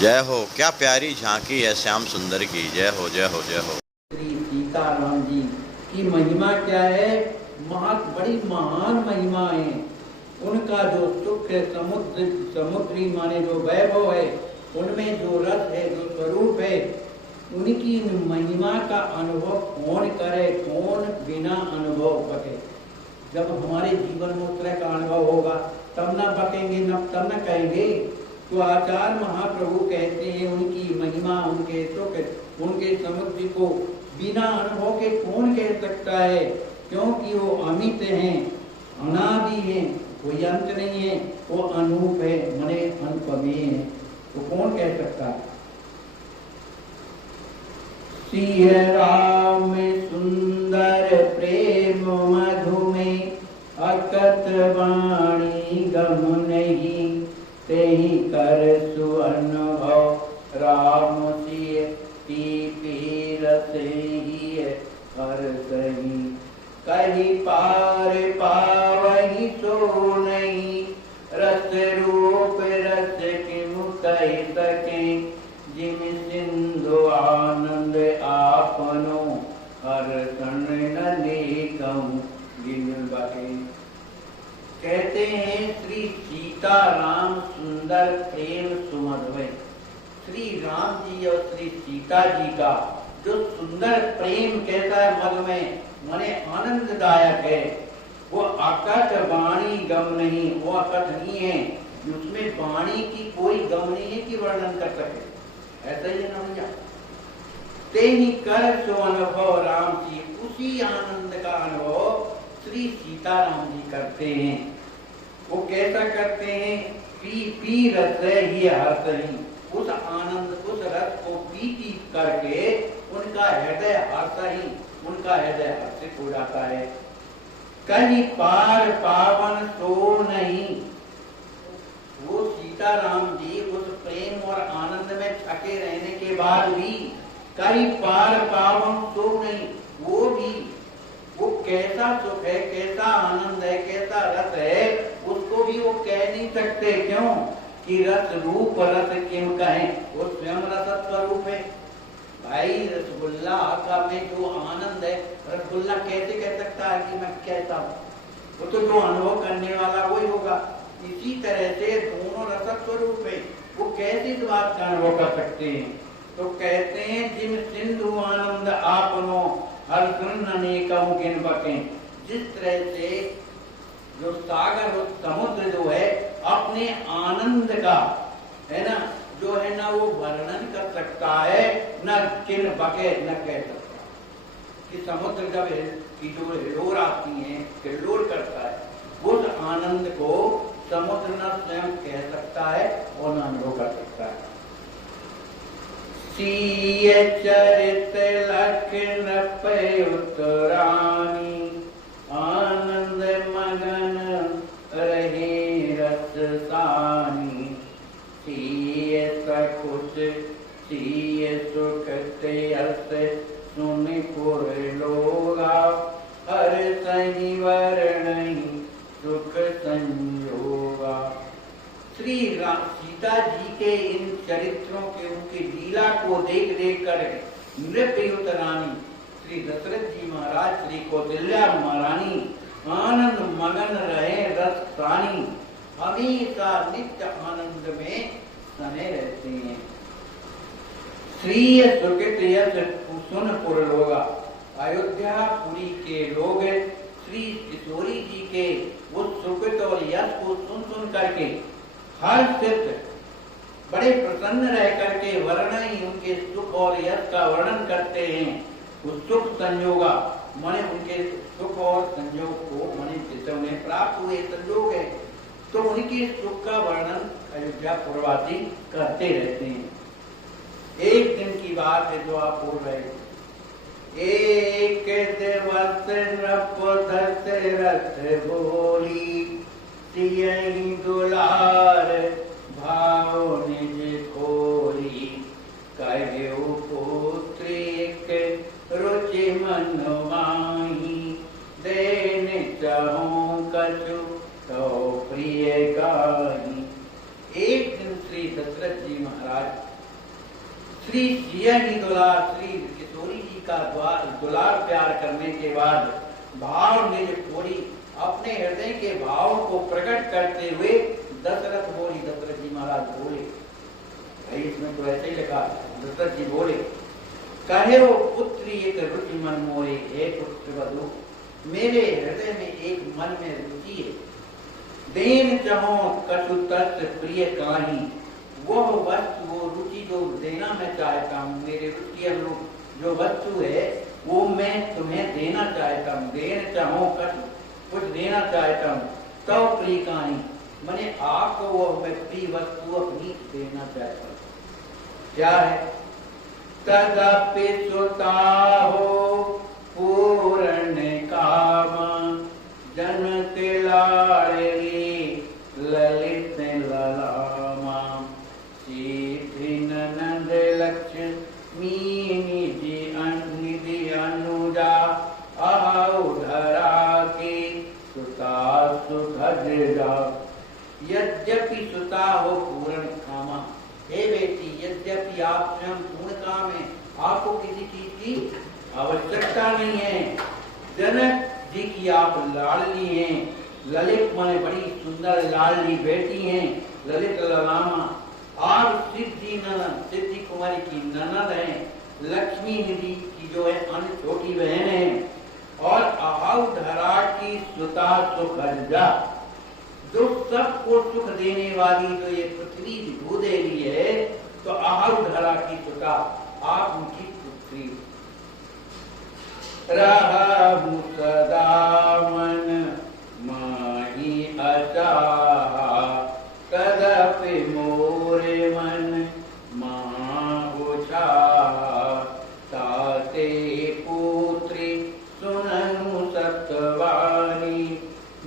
जय हो, क्या प्यारी झांकी है श्याम सुंदर की। जय हो जय हो जय हो। श्री सीताराम जी की महिमा क्या है? बड़ी महान महिमा है। उनका जो सुख है, समुद्री माने जो वैभव है, उनमें जो रस है, जो स्वरूप है, उनकी महिमा का अनुभव कौन करे, कौन बिना अनुभव बके। जब हमारे जीवन में उस तरह का अनुभव होगा तब ना बकेंगे, तब ना कहेंगे। तो आचार्य महाप्रभु कहते हैं उनकी महिमा, उनके सुख, उनके समुद्र को बिना अनुभव के कौन कह सकता है? क्योंकि वो अमित हैं, अनादि हैं, कोई अंत नहीं है, वो अनूप है, मने अनुपमेय है। तो कौन कह सकता है? सिय राम सुंदर प्रेम मधु में, अकत वाणी गम नहीं, तेहि कर सुअनुभव राम सिय पी पी रसे ही हर सही। कहीं पार पावहि सो नहीं, रस रूप रस किमु कह सके, जिम सिंधु आनंद आपनो, हर क्षण अनेकम गिन बके। कहते हैं श्री सीताराम सुंदर प्रेम सुमधुर। श्री राम जी और श्री सीता जी का जो सुंदर प्रेम कहता है मधुमय माने आनंददायक है, वो अकथ वाणी गम नहीं, वो अकथ नहीं है, उसमें वाणी की कोई गम नहीं है कि वर्णन कर सके। ऐसा ही है ना भैया। ते ही कर सो अनुभव राम जी, उसी आनंद का अनुभव श्री सीताराम जी करते हैं। वो कैसा करते हैं? पी पी रस ही हर्ष ही, उस आनंद उस रस को पी पी करके उनका हृदय हर्ष ही, उनका हृदय हर्षित हो जाता है। कहीं पार पावन सो नहीं, वो सीताराम जी उस प्रेम और आनंद में छके रहने के बाद भी कहीं पार पावन सो नहीं, वो कैसा सुख है, कैसा आनंद है, कैसा रस है, उसको भी वो कह नहीं सकते। क्यों? कि रस रूप रस किम कहें, वो स्वयं रस स्वरूप है। भाई रसगुल्ला का में जो आनंद है, रसगुल्ला कैसे कह सकता है कि मैं कहता हूँ? वो तो जो अनुभव करने वाला वही होगा। इसी तरह से दोनों रस स्वरूप है, वो कैसे इस बात का अनुभव कर सकते हैं? तो कहते हैं जिम सिंधु आनंद आपनो, हर अनेकम गिन बके। जिस तरह से जो सागर और समुद्र जो है अपने आनंद का है ना, जो है ना वो वर्णन कर सकता है, न किन बके न कह सकता। कि समुद्र जब की जो हिलोर आती है, हिलोर करता है, उस आनंद को समुद्र न स्वयं कह सकता है और न अनुभव कर सकता है। सीय चरित लखन पे उतरानी, आनंद मगन रहे रस सानी, सीय सकुच सीय सुख तेयस, सुन पुर लोगा, हर सही वर्ण सुख संयोगा। श्री सीता जी के इन चरित्रों के, उनकी लीला को देख देख कर नृपयुत रानी श्री दशरथ जी महाराज, श्री कौशल्या महारानी आनंद मगन रहे रस प्राणी, हमेशा नित्य आनंद में सने रहते हैं। श्री सुकृत यश सुन पुर लोगा, अयोध्यापुरी के लोग श्री किशोरी जी के उस सुकृत और यश को सुन सुन करके हर चित्त बड़े प्रसन्न रह करके वर्णन ही उनके सुख और यश का वर्णन करते हैं। उस सुख संयोगा माने उनके सुख और संयोग को माने जिसे उन्हें प्राप्त हुए संयोग है, तो उनके सुख का वर्णन अयोध्या पुरवासी करते रहते हैं। एक दिन की बात है जो आप बोल रहे थे। एक दिवस नृप रथ बोली, सियहि दुलार भाव निज खोरी, कहो पुत्रिक रुचि मन माही, देन चाहूं कछु तो प्रिय गाही। एक दिन श्री दशरथ जी महाराज श्री सिया जी दुलार श्री किशोरी जी का दुलार प्यार करने के बाद भाव निज पूरी अपने हृदय के भाव को प्रकट करते हुए दशरथ बोली, दशरथ जी महाराज बोले, इसमें तो ऐसे ही लिखा, दशरथ जी बोले, कहे वो पुत्री एक रुचि मन मोरे, हे पुत्र वधु मेरे हृदय में एक मन में रुचि है, देन चाहो कछु तत् प्रिय काहि, वो वस्तु वो रुचि जो देना मैं चाहता हूँ, मेरे रुचि अनुरूप जो वस्तु है वो मैं तुम्हें देना चाहता हूँ, देन चाहो कछु कुछ देना चाहता हूँ, तो प्रिय काहि मैंने आपको वो मैं प्रिय वस्तु अपनी देना चाहता हूँ। क्या है? तदपि सुता हो पूर्ण काम जनक लाड़े ललित ललामा, सीधी ननद लक्ष्मी निधि अनुजा, आहु धरा के सुता सुधजा। यद्यपि सुता हो पूर्ण कामा, हे बेटी यद्यपि आप स्वयं पूर्ण काम है, आपको किसी चीज की आवश्यकता नहीं है, जनक जी की आप लाडली हैं, ललित माने बड़ी सुंदर लाडली बेटी हैं, ललित ललामा, आप सिद्धि कुमारी की ननद हैं, लक्ष्मी निधि की जो है अन्य छोटी बहन है, और आहु धरा की सुता सुखजा, जो सबको सुख देने वाली जो ये पृथ्वी भूदेवी है, तो आहु धरा की सुता आप उनकी पुत्री। रहु सदा मन माही अचाहा, तदपि मोरे मन माहु चाहा, ताते पुत्री सुननु सत्यवाणी,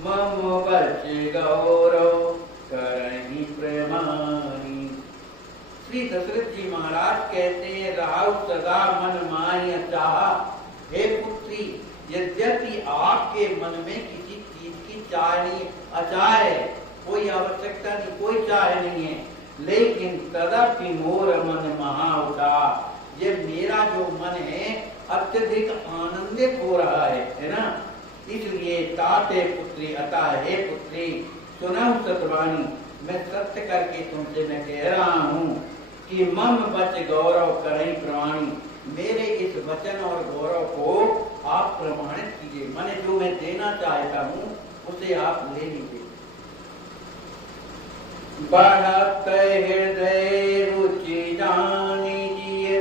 मम बच गौरव करहि प्रमाणी। श्री दशरथ जी महाराज कहते हैं, रहु सदा मन माही चाहा, हे पुत्री यद्यपि आपके मन में किसी चीज की चाह नहीं, अचाह है, कोई आवश्यकता नहीं, कोई चाह नहीं है, लेकिन तदपि मोर मन महाउता, ये मेरा जो मन है अत्यधिक आनंदित हो रहा है ना, इसलिए ताते पुत्री अतः हे पुत्री सुनहु सतवाणी, मैं सत्य करके तुमसे मैं कह रहा हूँ कि मम बच गौरव करहि प्रमाणी, मेरे इस वचन और गौरव को आप प्रमाणित कीजिए, माने जो मैं देना चाहता हूँ उसे आप ले लीजिए। बढ़त हृदय रुचि जानिए,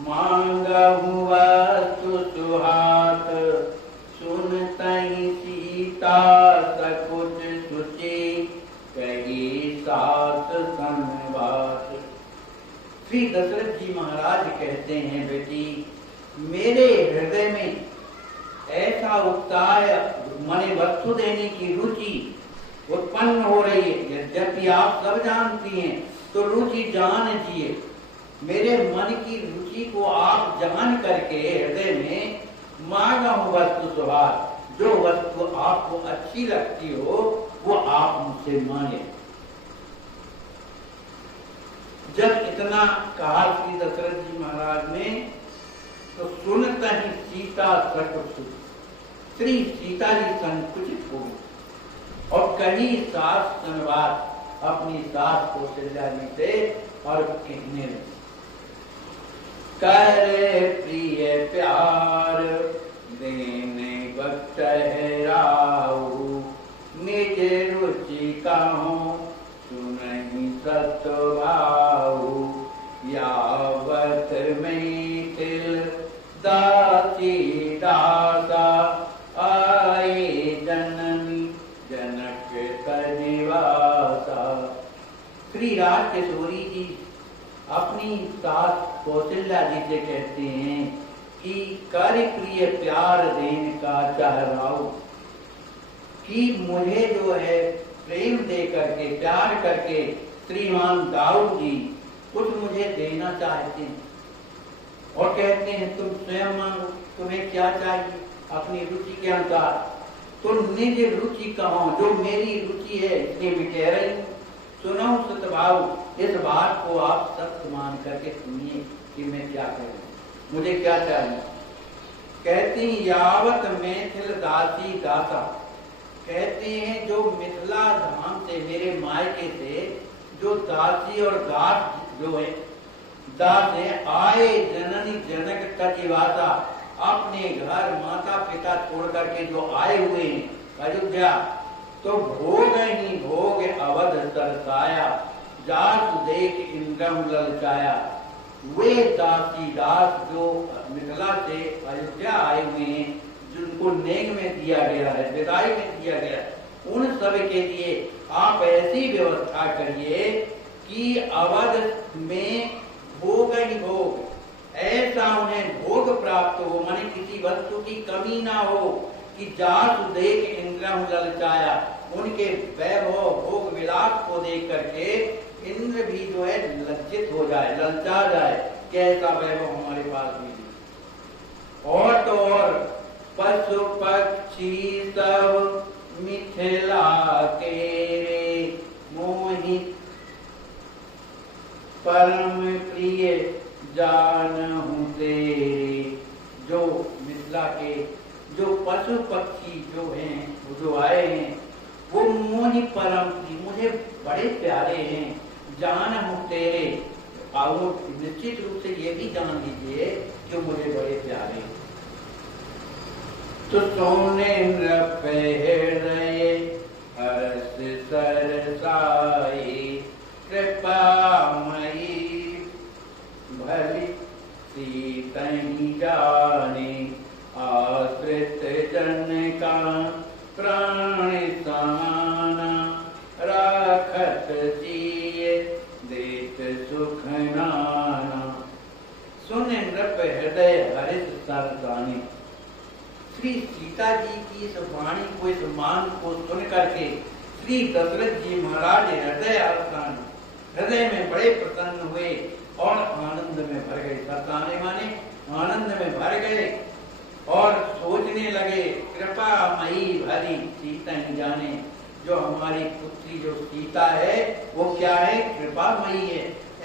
मांगहु वस्तु सुहात, सुनतहि सीता सकुच सुचि, कही सास संवास। श्री दशरथ जी महाराज कहते हैं, बेटी मेरे हृदय में ऐसा उत्साह माने वस्तु देने की रुचि उत्पन्न हो रही है, यद्यपि आप सब जानती हैं, तो रुचि जान जिए, मेरे मन की रुचि को आप जान करके हृदय में मांगहु वस्तु सुहास, जो वस्तु आपको अच्छी लगती हो वो आप मुझसे मांगे। जब इतना कहा श्री दशरथ जी महाराज ने, तो सुनता ही सीता सकुच, श्री सीता जी संकुचित हो और कही सास संवाद अपनी सास कौशल्या जी से और कहने लगी, करे प्रिय प्यार देने वक्त राहु, निज रुचि कहूँ सुनहि सतभाऊ, यावत मैथिल दासी दासा, आए जननी जनक तनिवासा। श्री राज किशोरी जी अपनी सास कौशल्या जी से कहते हैं कि कर प्रिय प्यार देने का चाह राहु, कि मुझे जो है प्रेम दे करके प्यार करके श्रीमान दाऊद जी कुछ मुझे देना चाहते हैं, और कहते हैं तुम स्वयं मांगो, तुम्हें क्या चाहिए अपनी रुचि के अनुसार, तो निज रुचि कहो, जो मेरी रुचि है इसलिए मैं कह रही हूँ, सुनो सतभाव, इस बात को आप सत्य मान करके सुनिए कि मैं क्या कह रहा हूं, मुझे क्या चाहिए। कहती यावत मैथिल दासी दाता, कहते हैं जो मिथिला धाम से मेरे मायके से जो दासी और दास जो है दास है, आए जननी जनक तजिवासा, अपने घर माता पिता छोड़ करके जो आए हुए हैं अयोध्या, तो भोग ही भोग अवध तरसाया, जात देख इंद्रम ललचाया। वे दासी दास जो मिथिला से अयोध्या आए हुए हैं, जिनको नेग में दिया गया है, विदाई में दिया गया है, उन सब के लिए आप ऐसी व्यवस्था करिए कि अवध में भोग ही भोग, ऐसा उन्हें भोग प्राप्त हो, माने किसी वस्तु की कमी ना हो, कि जासु देख इंद्रम ललचाया, उनके वैभव भोग विलास को देख करके इंद्र भी जो है लज्जित हो जाए, ललचा जाए, कैसा वैभव हमारे पास भी। और तो और पशु पक्षी सब मिथिला के रे मोहित, परम प्रिय जानहु तेरे। जो मिथिला के जो पशु पक्षी जो हैं, वो जो आए हैं, वो मोहि परम प्रिय, मुझे बड़े प्यारे हैं, जानहु तेरे। और निश्चित रूप से ये भी जान लीजिए कि मुझे बड़े प्यारे हैं। तो सोने पहरे हर्ष सरसाई, कृपामयी भली सीतहि जाने, आश्रित जन का प्राण समाना, राखत सिय देत सुख नाना। सुन नृप हृदय हर्ष सरसानी, श्री सीता जी की इस वाणी को, इस मान को सुन करके श्री दशरथ जी महाराज हृदय में बड़े प्रसन्न हुए और आनंद में भर गए। सरसाने माने आनंद में भर गए और सोचने लगे, कृपा मई भरी सीता ही जाने, जो हमारी पुत्री जो सीता है वो क्या है, कृपा मई है,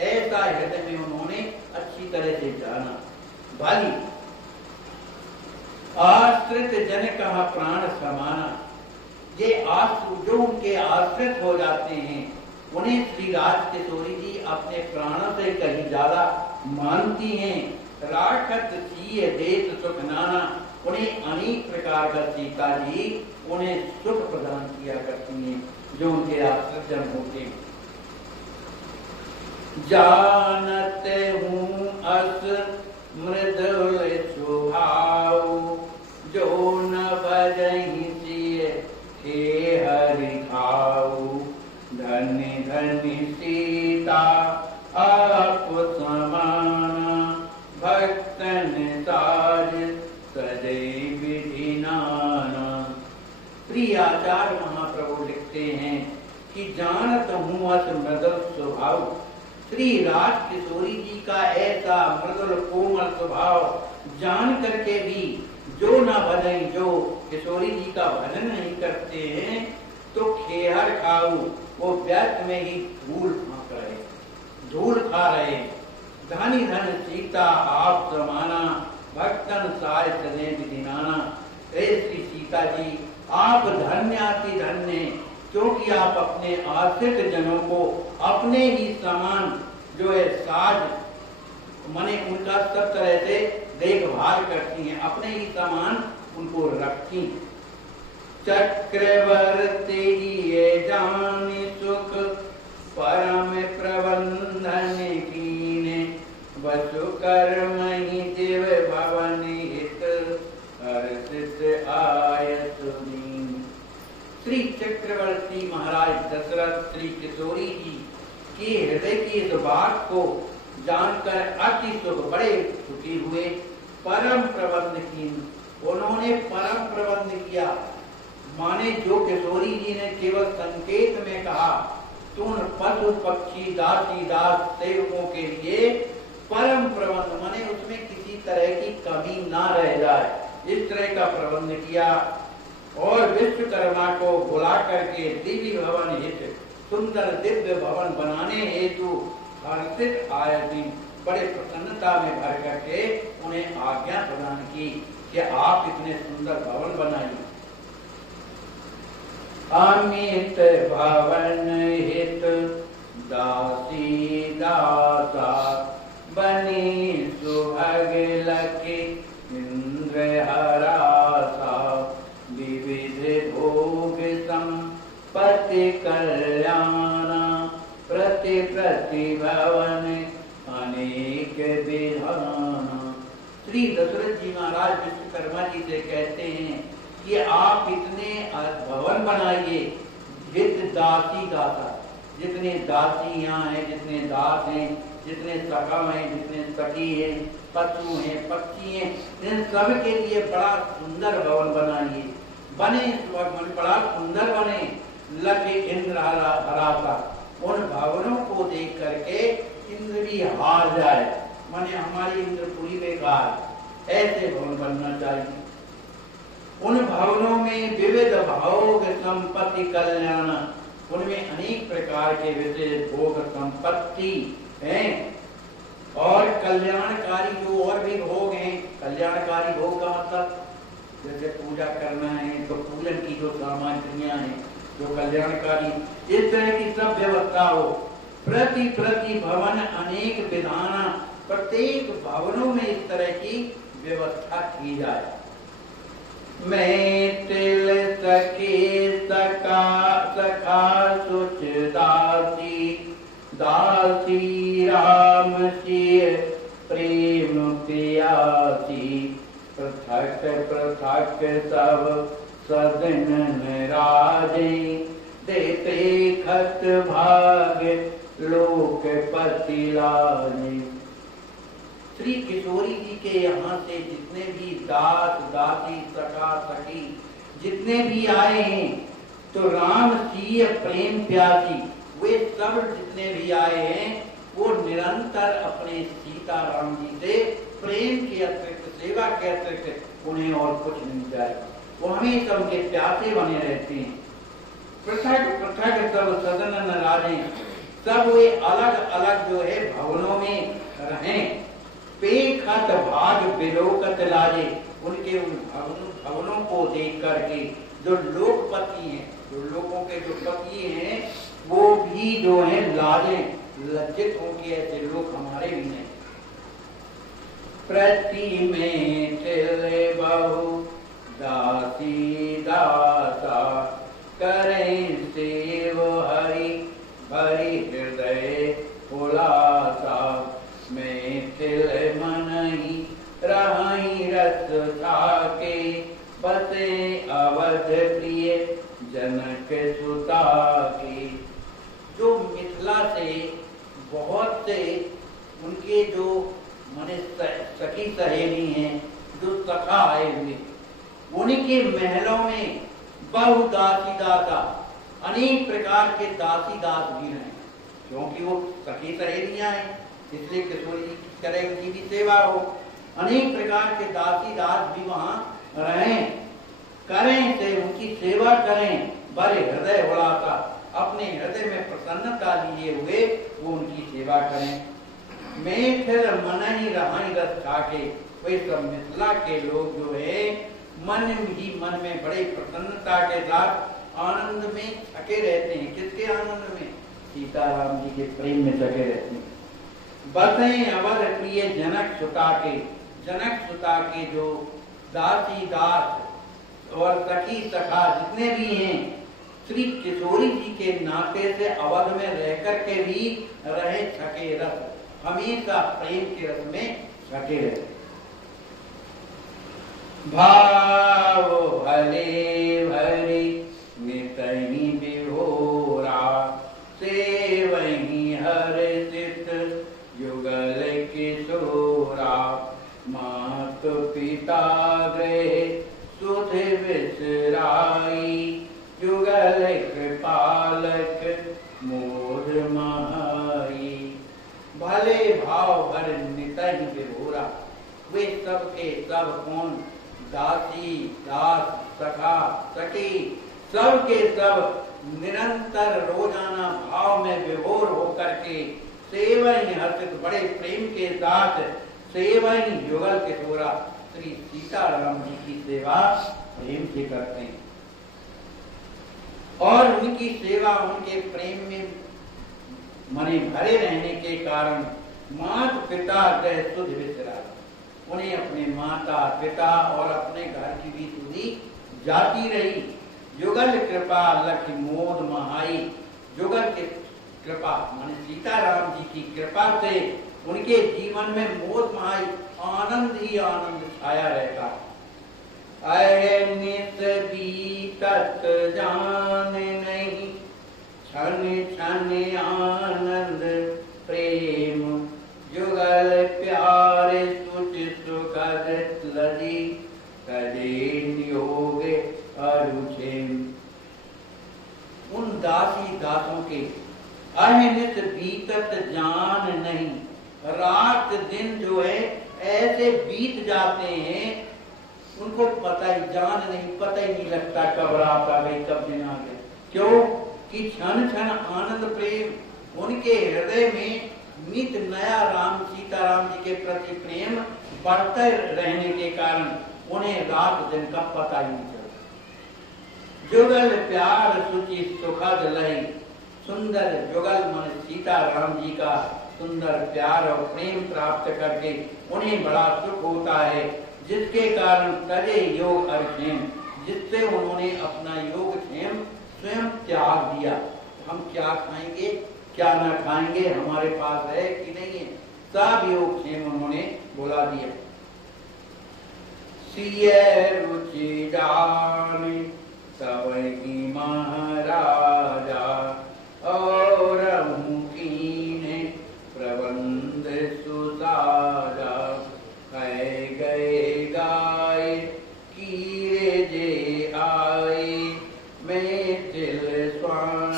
ऐसा हृदय में उन्होंने अच्छी तरह से जाना। भली आश्रित जन कहा प्राण समाना, ये जो उनके आश्रित हो जाते हैं उन्हें श्री राज किशोरी जी अपने प्राणों से कहीं ज्यादा मानती हैं। राखत सिय देत सुख नाना, उन्हें अनेक प्रकार का सीता जी उन्हें सुख प्रदान किया करती हैं जो उनके आश्रित जन होते हैं। जानत हूँ अस मृदुल स्वभाव, जो न भजहि सिय हे हरि खाऊ, धन्य धन्य सीता आप समाना, भक्तन ताज सदैव विधि नाना। प्रिय आचार्य महाप्रभु लिखते हैं कि जानत हूँ अस मृदुल स्वभाव, श्री राज किशोरी जी का ऐसा मृदुल कोमल स्वभाव जान करके भी जो न भजन, जो किशोरी जी का भजन नहीं करते हैं, तो खेहर खाऊ, वो व्यर्थ में ही धूल फांक रहे, धूल खा रहे। धनी धन सीता आप समाना, भक्तन साय सने विधिनाना। हे श्री सीता जी, आप धन्याति धन्य, क्योंकि आप अपने आश्रित जनों को अपने ही समान जो है साज माने उनका सब तरह से देखभाल करती हैं, अपने ही समान उनको रखती। चक्रवर्ती ये जानी सुख, परम प्रबंधन कीने, वसु कर्म ही दिव भवन हित, हर्षित आयत दीन। श्री चक्रवर्ती महाराज दशरथ श्री किशोरी जी की हृदय की इस बात को जानकर अति सुख बड़े सुखी हुए। परम प्रबंध की, उन्होंने परम प्रबंध किया, माने जो किशोरी जी ने केवल संकेत में कहा, तुम पशु पक्षी दासी दास सेवकों के लिए परम प्रबंध, माने उसमें किसी तरह की कमी ना रह जाए, इस तरह का प्रबंध किया। और विश्वकर्मा को बुला करके दिव्य भवन हित सुंदर दिव्य भवन बनाने हेतु हर्षित आयति, बड़े प्रसन्नता में भर करके उन्हें आज्ञा प्रदान की कि आप इतने सुंदर भवन बनाइए। अमित भवन हित दासी दासा, बनी सुभग लकी इंद्र हरासा, विविध भोग संपत्ति कल्याणा, प्रति प्रति भवन अनेक विधाना। श्री दशरथ जी महाराज विश्वकर्मा जी से कहते हैं कि आप इतने भवन बनाइए, हित दासी दासा, जितने दासी यहाँ हैं, जितने दास हैं, जितने सखा हैं, जितने सखी हैं, पशु हैं, पक्षी हैं, इन सब के लिए बड़ा सुंदर भवन बनाइए। बने बड़ा सुंदर बने, लक्ष्य इंद्र हरासा, उन भवनों को देख करके इंद्र भी हार जाए, माने हमारी इंद्रपुरी बेकार, ऐसे भवन बनना चाहिए। उन भवनों में विविध भोग संपत्ति कल्याण, उनमें अनेक प्रकार के विशेष भोग संपत्ति हैं और कल्याणकारी जो और भी भोग हैं। कल्याणकारी भोग का मतलब जैसे पूजा करना है तो पूजन की जो सामग्रियां हैं जो कल्याणकारी, इस तरह की सब व्यवस्था हो। प्रति प्रति भवन अनेक विधाना, प्रत्येक भवनों में इस तरह की व्यवस्था की जाए। मैं तिल सके सका सखा सुच दासी, दासी राम सिय प्रेम प्यासी, पृथक पृथक सब सदन राजे, देते खत भाग लोकपति लाजे। श्री किशोरी जी के यहाँ से जितने भी दास दासी सखा सखी जितने भी आए हैं, तो राम सिय प्रेम प्यासी, वे सब जितने भी आए हैं वो निरंतर अपने सीता राम जी से प्रेम के अतिरिक्त, सेवा के अतिरिक्त उन्हें और कुछ नहीं चाहिए। वो हमेशा उनके प्यासे बने रहते हैं। पृथक पृथक सब सदन राजे, सब वे अलग अलग जो है भवनों में रहें। पेखत भाग विलोकत लाजे, उनके उन भवनों को देख करके जो लोकपति हैं, जो लोगों के जो पति हैं, वो भी जो है लाजे, लज्जित हो के ऐसे लोग हमारे भी नहीं। प्रति में चले बहु दासी दासा, करें सेव हरि हरि हृदय उलासा, मैं तिल मनहि रहि रस थाके, बसे अवध प्रिय जनक सुता के। जो मिथिला से बहुत से उनके जो माने सखी सहेली हैं, जो सखा आए हुए, उनके महलों में बहु दासी दासा, अनेक प्रकार के दासी दास भी हैं, क्योंकि वो सखी सहेलियां हैं, इसलिए किशोरी जी की तरह उनकी भी सेवा हो। अनेक प्रकार के दासी दास भी वहां रहें, करें से उनकी सेवा करें, बड़े हृदय उड़ाता, अपने हृदय में प्रसन्नता लिए हुए वो उनकी सेवा करें। मैं फिर मन ही रहाई रस खाके, वे सब मिथिला के लोग जो है मन ही मन में बड़े प्रसन्नता के साथ आनंद में थके रहते हैं। किसके आनंद में? सीताराम जी के प्रेम में थके रहते हैं। बसें अवध प्रिय जनक सुता के, जनक सुता के जो दासी दास और सखी सखा जितने भी हैं, श्री किशोरी जी के नाते से अवध में रह करके भी रहे थके रस, हमेशा प्रेम के रस में थके रहते। भाव भले भरी नितहि विभोरा, सेवहि हर्षित युगल किशोरा, मात पिता गृह सुध विसराई, युगल कृपालक मोर महाई। भले भाव भर नितहि विभोरा, वे सब के सब कौन? दासी दास सखा सखी, सब के सब निरंतर रोजाना भाव में विभोर होकर के सेवई हर्षित बड़े प्रेम के साथ सेवई युगल किशोरा श्री सीताराम जी की सेवा प्रेम से करते हैं और उनकी सेवा उनके प्रेम में मने भरे रहने के कारण माता पिता गए सुध विसरा, उन्हें अपने माता पिता और अपने घर की भी सुधी जाती रही। युगल कृपा लख मोद महाई, युगल के कृपा माने सीताराम जी की कृपा से उनके जीवन में मोद महाई आनंद ही आनंद छाया रहता। अनित बीतत जान नहीं, क्षण क्षण आनंद प्रेम, युगल प्यार सुच सुखद लजी, कजे नियोग अरुचेम। उन दासी दासों के अनित बीतत जान नहीं, रात दिन जो है ऐसे बीत जाते हैं उनको पता ही जान नहीं, पता ही नहीं लगता कब रात आ गई कब दिन आ गए। क्यों कि क्षण क्षण आनंद प्रेम उनके हृदय में नित नया राम सीताराम जी के प्रति प्रेम बढ़ते रहने के कारण उन्हें रात दिन का पता ही नहीं चलता। जुगल प्यार सुचि सुखद लई, सुंदर जुगल मन सीताराम जी का सुंदर प्यार और प्रेम प्राप्त करके उन्हें बड़ा सुख होता है, जिसके कारण तजे योग अर्क्षेम, जिससे उन्होंने अपना योग क्षेम स्वयं त्याग दिया। हम क्या खाएंगे क्या न खाएंगे हमारे पास है कि नहीं है, सब योग क्षेम उन्होंने बोला दिया। सिय रुचि जाने सबकी महाराजा, और कीने प्रबंध सुसाजा, कह गए गाय कीरे जे आए, मैं दिल स्वान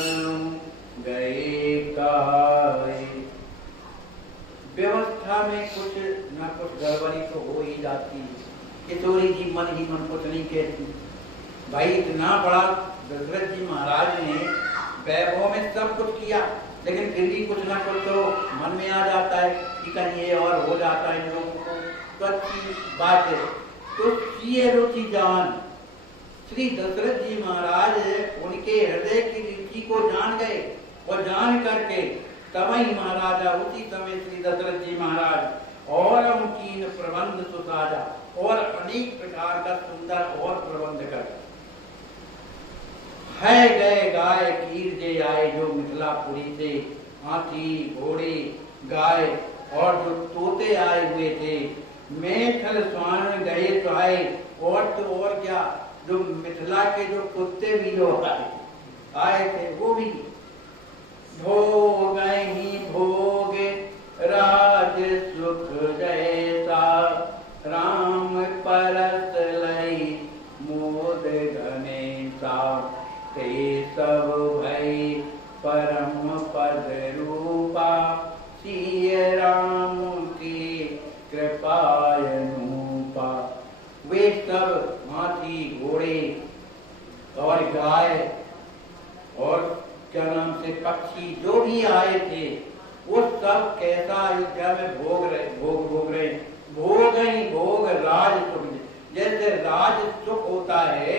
गए गाय। व्यवस्था में कुछ न कुछ गड़बड़ी तो हो ही जाती है। किशोरी जी मन ही मन कुछ नहीं कहती। भाई इतना बड़ा दशरथ जी महाराज ने वैभव में सब कुछ किया, लेकिन फिर भी कुछ ना कुछ तो मन में आ जाता है कि कहीं ये और हो जाता है इन लोगों को, तो अच्छी बात है। तो ये रुचि जान, श्री दशरथ जी महाराज उनके हृदय की रुचि को जान गए और जान करके तवई महाराजा उसी समय श्री दशरथ जी महाराज और उनकी प्रबंध सुसाजा, और अनेक प्रकार का सुंदर और प्रबंध कर है गए गाय कीर जे आए, जो मिथिलापुरी से हाथी घोड़े गाय और जो तोते आए हुए थे। मैथिल स्वान गए तो आए, और तो और क्या जो मिथिला के जो कुत्ते भी जो आए थे वो भी। भोग ही भोग राज सुख जैसा, राम परस लई मोद घनेसा, ते सब भई परम पद रूपा, सिय राम की कृपायनुपा। वे सब हाथी घोड़े और गाय और क्या नाम से पक्षी जो भी आए थे, वो सब कैसा अयोध्या में भोग रहे भोग ही भोग राज सुख। जैसे राज सुख होता है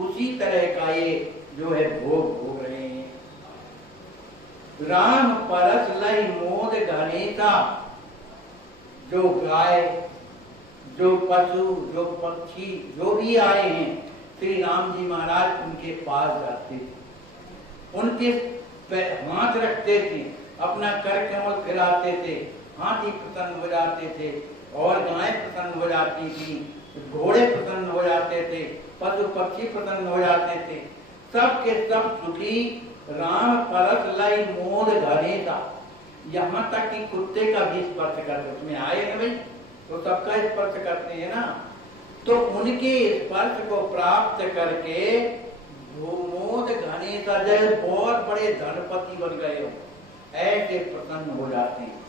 उसी तरह का ये जो है भोग रहे हैं। राम परस लई मोद घनेसा, जो गाय जो पशु जो पक्षी जो भी आए हैं, श्री राम जी महाराज उनके पास जाते थे, उनके हाथ रखते थे, अपना कर कमल खिलाते थे, हाथी प्रसन्न हो जाते थे और गाय प्रसन्न हो जाती थी, घोड़े प्रसन्न हो जाते थे, पशु पक्षी प्रसन्न हो जाते थे, सब के सब सुखी। राम परस लाई मोद घनेसा, यहाँ तक कि कुत्ते का भी स्पर्श करते, उसमें आए ना भाई तो सबका स्पर्श करते हैं ना, तो उनके स्पर्श को प्राप्त करके मोद घनेसा जैसे बहुत बड़े धनपति बन गए हो ऐसे प्रसन्न हो जाते हैं।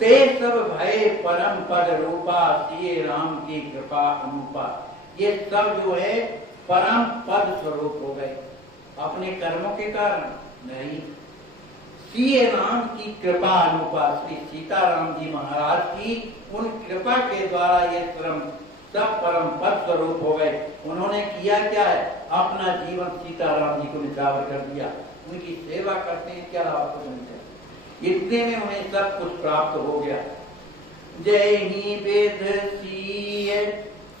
ते सब भय परम पद रूपा, सिए राम की कृपा अनुपा। ये सब जो है परम पद स्वरूप हो गए। अपने कर्मों के कारण नहीं, सीए राम की कृपा अनुपा श्री सीताराम जी महाराज की उन कृपा के द्वारा ये क्रम सब परम पद स्वरूप हो गए। उन्होंने किया क्या है, अपना जीवन सीताराम जी को निछावर कर दिया, उनकी सेवा करते हैं, क्या लाभ को मिलता है। इतने में उन्हें सब कुछ प्राप्त हो गया। जय ही वेद सीय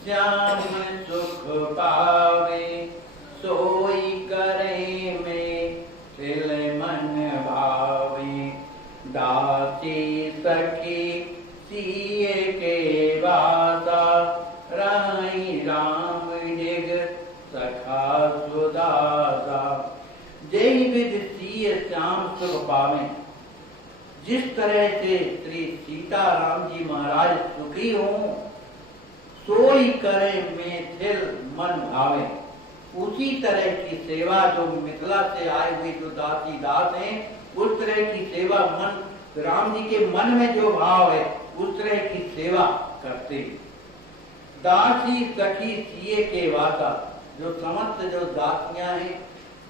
श्याम सुख पावे, सोई करे में तिल मन भावे, दासी सखी सीए के वासा, राई राम निग सखा सुदासा। जय विद सीय श्याम सुख पावे, जिस तरह से श्री सीताराम जी महाराज सुखी हों, सोई करे में थिल मन भावे। उसी तरह की सेवा जो मिथिला से आए हुए जो दासी दास हैं, उस तरह की सेवा मन राम जी के मन में जो भाव है, उस तरह की सेवा करते। दासी सखी सीए के वासा, जो समस्त जो दासियां हैं,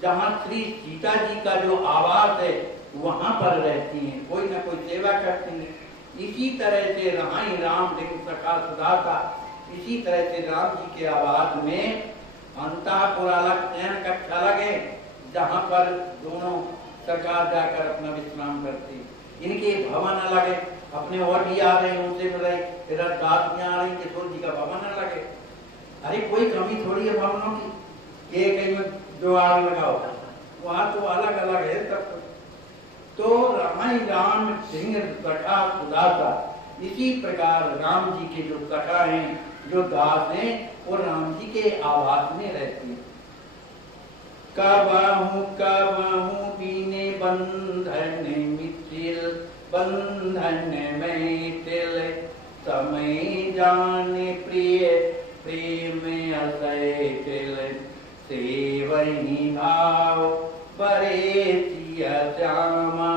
जहाँ श्री सीता जी का जो आवास है वहां पर रहती हैं, कोई ना कोई सेवा करती हैं। इसी तरह से रहाई राम दिन सखा सुदासा, इसी तरह से राम जी के आवास में अंतःपुर अलग, शयन कक्ष अलग है, जहाँ पर दोनों सरकार जाकर अपना विश्राम करती। इनके भवन अलग है, अपने और भी आ रहे हैं उनसे मिल रहे, इधर दासियां आ रही, किशोर जी का भवन अलग है। अरे कोई कमी थोड़ी है भवनों की, एक कहीं में द्वार लगा होता है, वहां तो अलग अलग है सब कुछ। तो रामाई राम सिंह सखा सुदासा, इसी प्रकार राम जी के जो सखा हैं, जो दास हैं, वो राम जी के आवास में रहती है। कबहु कबहु बीने बंधन मिथिल, बंधन में तिल, समय जाने प्रिय प्रेम असय तिल, सेवही भाव बरे सिया श्यामा,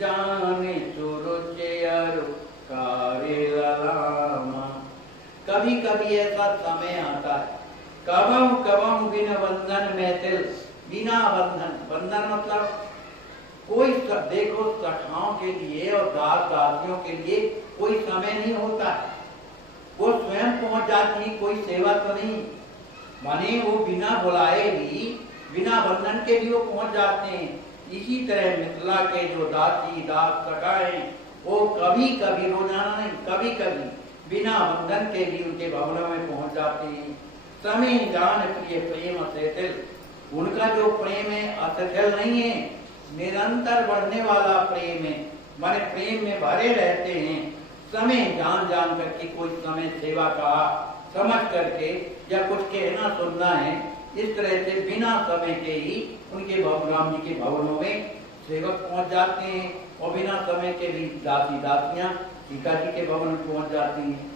जाने सुरुचि अरु कारे ललामा। कभी कभी ऐसा समय आता है, कबहु कबहु बिन बंधन में तिल, बिना बंधन, बंधन मतलब कोई देखो सखाओं के लिए और दास दासियों के लिए कोई समय नहीं होता है, वो स्वयं पहुंच जाती है, कोई सेवा तो नहीं, माने वो बिना बुलाए भी, बिना बंधन के भी वो पहुंच जाते हैं। इसी तरह मिथिला के जो दासी दास सखा हैं, वो कभी कभी, रोजाना नहीं, कभी कभी बिना बंधन के भी उनके भवनों में पहुंच जाते हैं। समय जान प्रिय प्रेम असेथिल, उनका जो प्रेम है असेथिल नहीं है, निरंतर बढ़ने वाला प्रेम है, माने प्रेम में भरे रहते हैं। समय जान जान करके, कोई समय सेवा का समझ करके या कुछ कहना सुनना है, इस तरह से बिना समय के ही उनके राम जी के भवनों में सेवक पहुंच जाते हैं, और बिना समय के भी दासी दासियां सीता जी के भवन में पहुंच जाती हैं।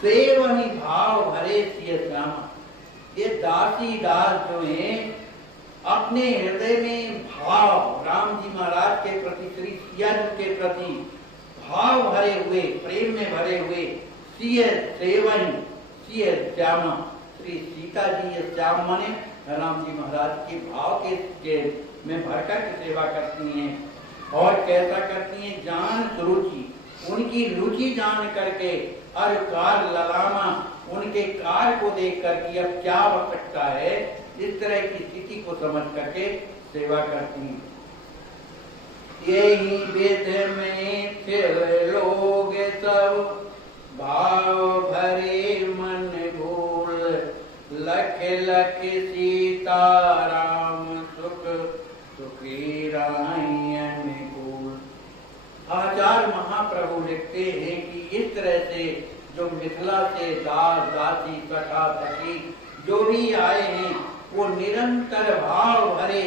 सेवनी भाव भरे सिय श्यामा, ये दासी दास जो है अपने हृदय में भाव राम जी महाराज के प्रति, श्री सिया जी के प्रति भाव भरे हुए, प्रेम में भरे हुए, सिय सेवन सिय श्यामा, श्री सीता जी ये श्याम माने राम जी महाराज के भाव के में भरकर के सेवा करती हैं। और कैसा करती हैं, जान रुचि, उनकी रुचि जान करके, और कार ललामा, उनके कार को देख करके अब क्या आवश्यकता है, इस तरह की स्थिति को समझ करके सेवा करती हैं। यही विध में फिर लोग सब, भाव भरे मन भूल, लख लख सीता राम सुख, सुखी राई अनुकूल। आचार्य महाप्रभु लिखते हैं कि इस तरह से जो मिथिला से दास दासी सखा सखी जो भी आए हैं, वो निरंतर भाव भरे,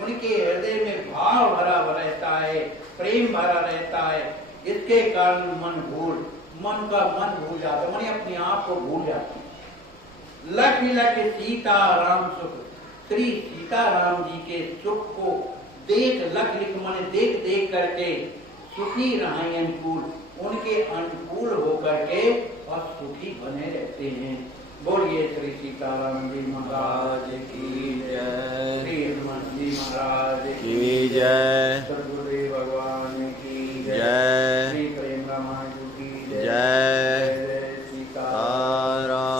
उनके हृदय में भाव भरा रहता है, प्रेम भरा रहता है। इसके कारण मन का मन भूल जाता है, मन अपने आप को भूल जाते हैं। लख लख सीता राम सुख, श्री सीता राम जी के सुख को देख, लख लिख माने देख देख करके, सुखी रहे अनुकूल, उनके अनुकूल होकर के और सुखी बने रहते हैं। बोलिए श्री सीताराम जी महाराज की जय श्री हनुमान जी महाराज की जय गुरुदेव भगवान की जय श्री प्रेम रामायण की जय जय सीताराम। राम।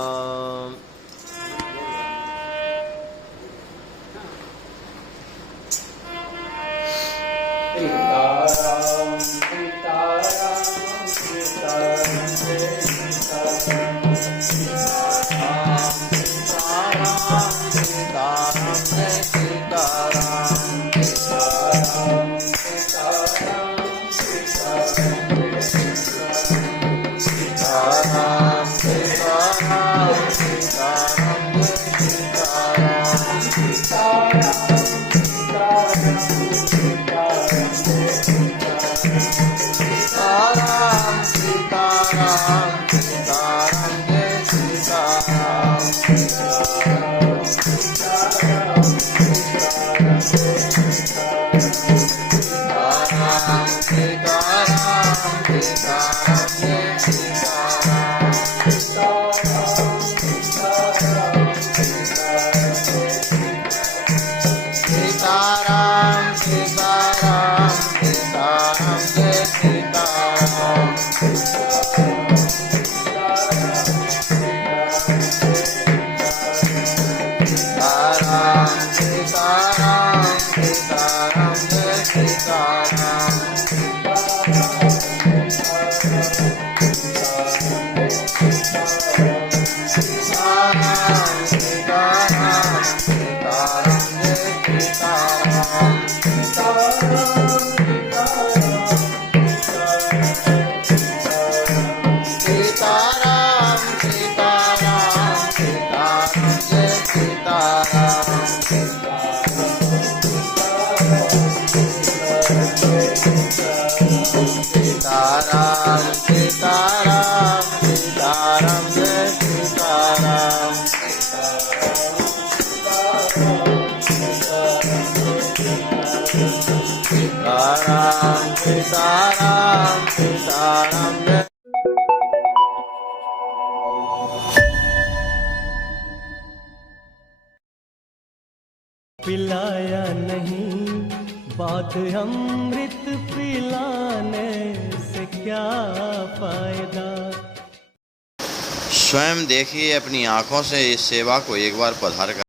सीताराम सीताराम सीताराम जय सीताराम। पिलाया नहीं बात अमृत पिलाने से क्या फायदा। स्वयं देखिए अपनी आंखों से इस सेवा को एक बार पधार कर।